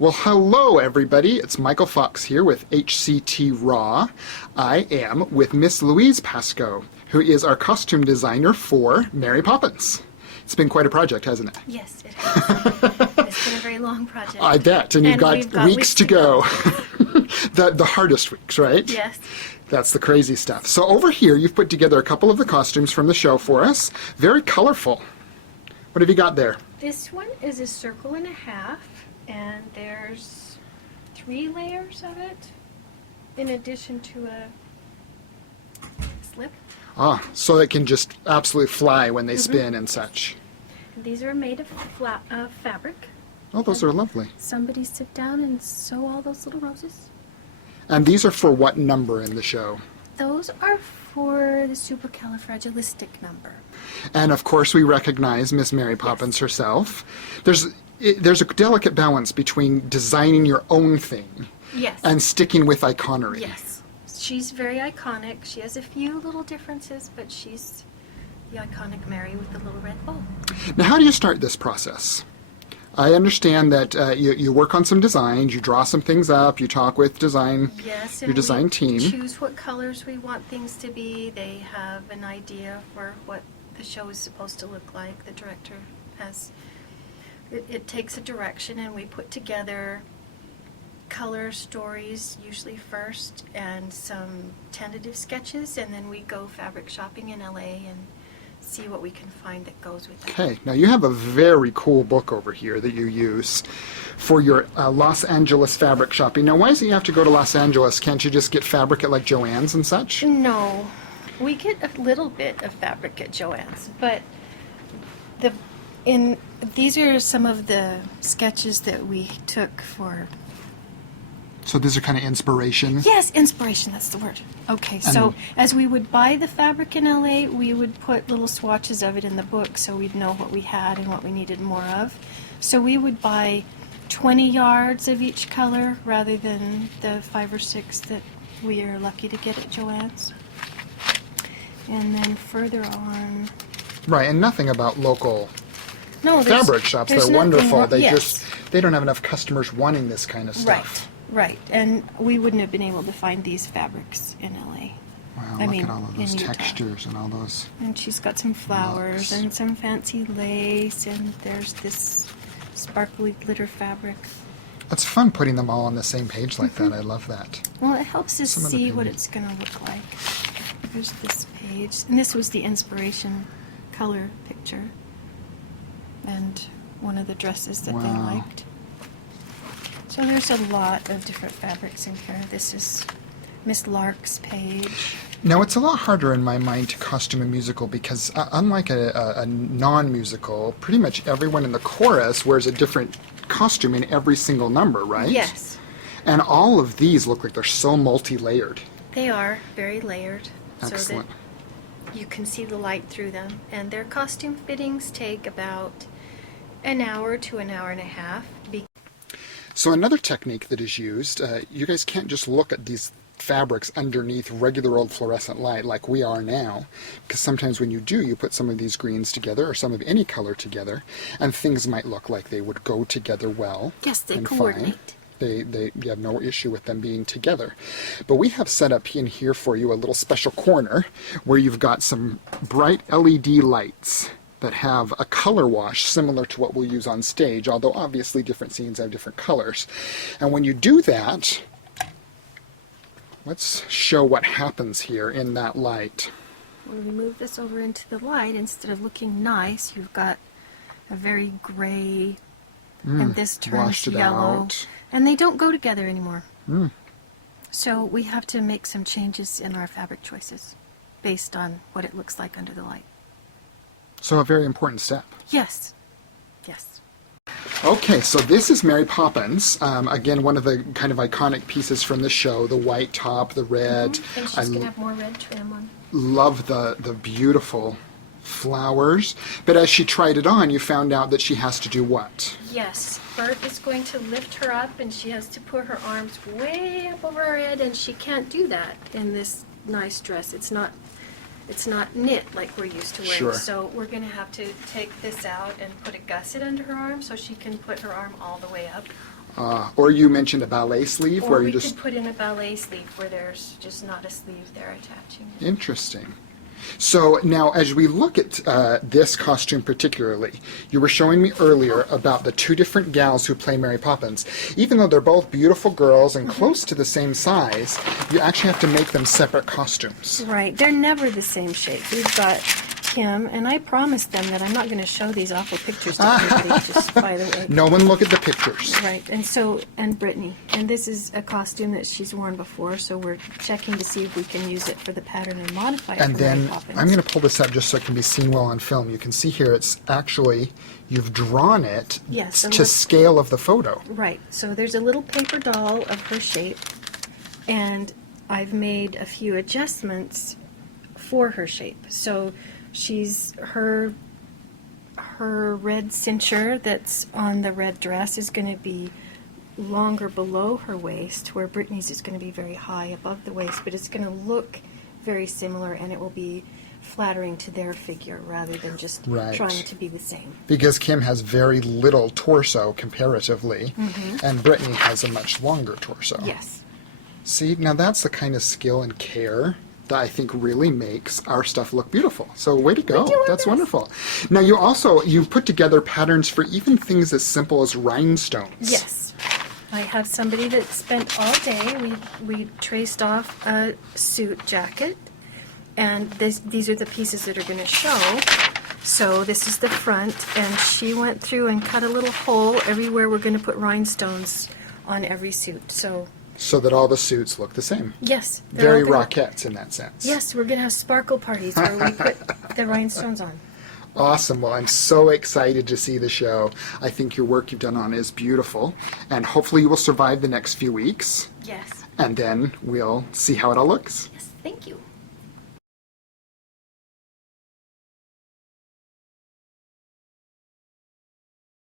Well, hello everybody. It's Michael Fox here with HCT RAH. I am with Miss Louise Pascoe, who is our costume designer for Mary Poppins. It's been quite a project, hasn't it? Yes, it has. It's been a very long project. I bet, and you've we've got weeks to go. The hardest weeks, right? Yes. That's the crazy stuff. So over here, you've put together a couple of the costumes from the show for us. Very colorful. What have you got there? This one is a circle and a half, and there's 3 layers of it, in addition to a slip. Ah, so it can just absolutely fly when they spin and such. And these are made of fabric. Oh, those are lovely. Somebody sit down and sew all those little roses. And these are for what number in the show? Those are for the supercalifragilistic number. And of course we recognize Miss Mary Poppins herself. There's a delicate balance between designing your own thing and sticking with iconery. Yes. She's very iconic. She has a few little differences, but she's the iconic Mary with the little red bow. Now, how do you start this process? I understand that you work on some designs, you draw some things up, you talk with your design team. Choose what colors we want things to be. They have an idea for what the show is supposed to look like. The director has, it takes a direction, and we put together color stories usually first and some tentative sketches, and then we go fabric shopping in LA and see what we can find that goes with that. Okay, now you have a very cool book over here that you use for your Los Angeles fabric shopping. Now, why does you have to go to Los Angeles? Can't you just get fabric at like Joann's and such? No, we get a little bit of fabric at Joann's, but these are some of the sketches that we took for. So these are kind of inspiration? Yes, inspiration, that's the word. Okay, so as we would buy the fabric in LA, we would put little swatches of it in the book so we'd know what we had and what we needed more of. So we would buy 20 yards of each color rather than the 5 or 6 that we are lucky to get at Joann's. And then further on... Right, and nothing about local fabric shops. They're wonderful. They don't have enough customers wanting this kind of stuff. Right, and we wouldn't have been able to find these fabrics in LA. Wow, look at all of those textures and all those. And she's got some flowers and some fancy lace, and there's this sparkly glitter fabric. It's fun putting them all on the same page like that. I love that. Well, it helps us see what it's going to look like. There's this page, and this was the inspiration color picture, and one of the dresses that they liked. So there's a lot of different fabrics in here. This is Miss Lark's page. Now, it's a lot harder in my mind to costume a musical because unlike a non-musical, pretty much everyone in the chorus wears a different costume in every single number, right? Yes. And all of these look like they're so multi-layered. They are very layered. Excellent. So that you can see the light through them. And their costume fittings take about an hour to an hour and a half. So another technique that is used, you guys can't just look at these fabrics underneath regular old fluorescent light like we are now, because sometimes when you do, you put some of these greens together or some of any color together, and things might look like they would go together well. Yes, they coordinate. You have no issue with them being together. But we have set up in here for you a little special corner where you've got some bright LED lights that have a color wash similar to what we'll use on stage, although obviously different scenes have different colors. And when you do that, let's show what happens here in that light. When we move this over into the light, instead of looking nice, you've got a very gray, and this turns yellow. And they don't go together anymore. So we have to make some changes in our fabric choices based on what it looks like under the light. So a very important step. Yes. Yes. Okay, so this is Mary Poppins. Again, one of the kind of iconic pieces from the show, the white top, the red. And she's going to have more red trim on. Love the beautiful flowers. But as she tried it on, you found out that she has to do what? Yes. Bert is going to lift her up, and she has to put her arms way up over her head, and she can't do that in this nice dress. It's not knit like we're used to wearing. Sure. So we're going to have to take this out and put a gusset under her arm so she can put her arm all the way up. Or you mentioned a ballet sleeve Or where we you just... could put in a ballet sleeve where there's just not a sleeve there attaching it. Interesting. So now, as we look at this costume particularly, you were showing me earlier about the two different gals who play Mary Poppins. Even though they're both beautiful girls and close to the same size, you actually have to make them separate costumes. Right. They're never the same shape. We've got Kim, and I promised them that I'm not going to show these awful pictures to everybody, just by the way. No one look at the pictures. Right. And Brittany. And this is a costume that she's worn before, so we're checking to see if we can use it for the pattern and modify it And for Mary then Poppins. I'm going to pull this up just so it can be seen well on film. You can see here it's actually, you've drawn it Yes, to scale of the photo. Right. So there's a little paper doll of her shape, and I've made a few adjustments for her shape. So her red cincher that's on the red dress is going to be longer below her waist, where Brittany's is going to be very high above the waist, but it's going to look very similar, and it will be flattering to their figure rather than just Right. trying to be the same. Because Kim has very little torso comparatively, and Brittany has a much longer torso. Yes. See, now that's the kind of skill and care that I think really makes our stuff look beautiful. So way to go. do our That's best. wonderful. Now you put together patterns for even things as simple as rhinestones. Yes. I have somebody that spent all day. We traced off a suit jacket, and these are the pieces that are going to show. So this is the front, and she went through and cut a little hole everywhere we're going to put rhinestones on every suit. So that all the suits look the same. Yes. they're Very all gonna- Rockettes in that sense. Yes, we're going to have sparkle parties where we put the rhinestones on. Awesome. Well, I'm so excited to see the show. I think your work you've done on it is beautiful, and hopefully you will survive the next few weeks, Yes. and then we'll see how it all looks. Yes, thank you.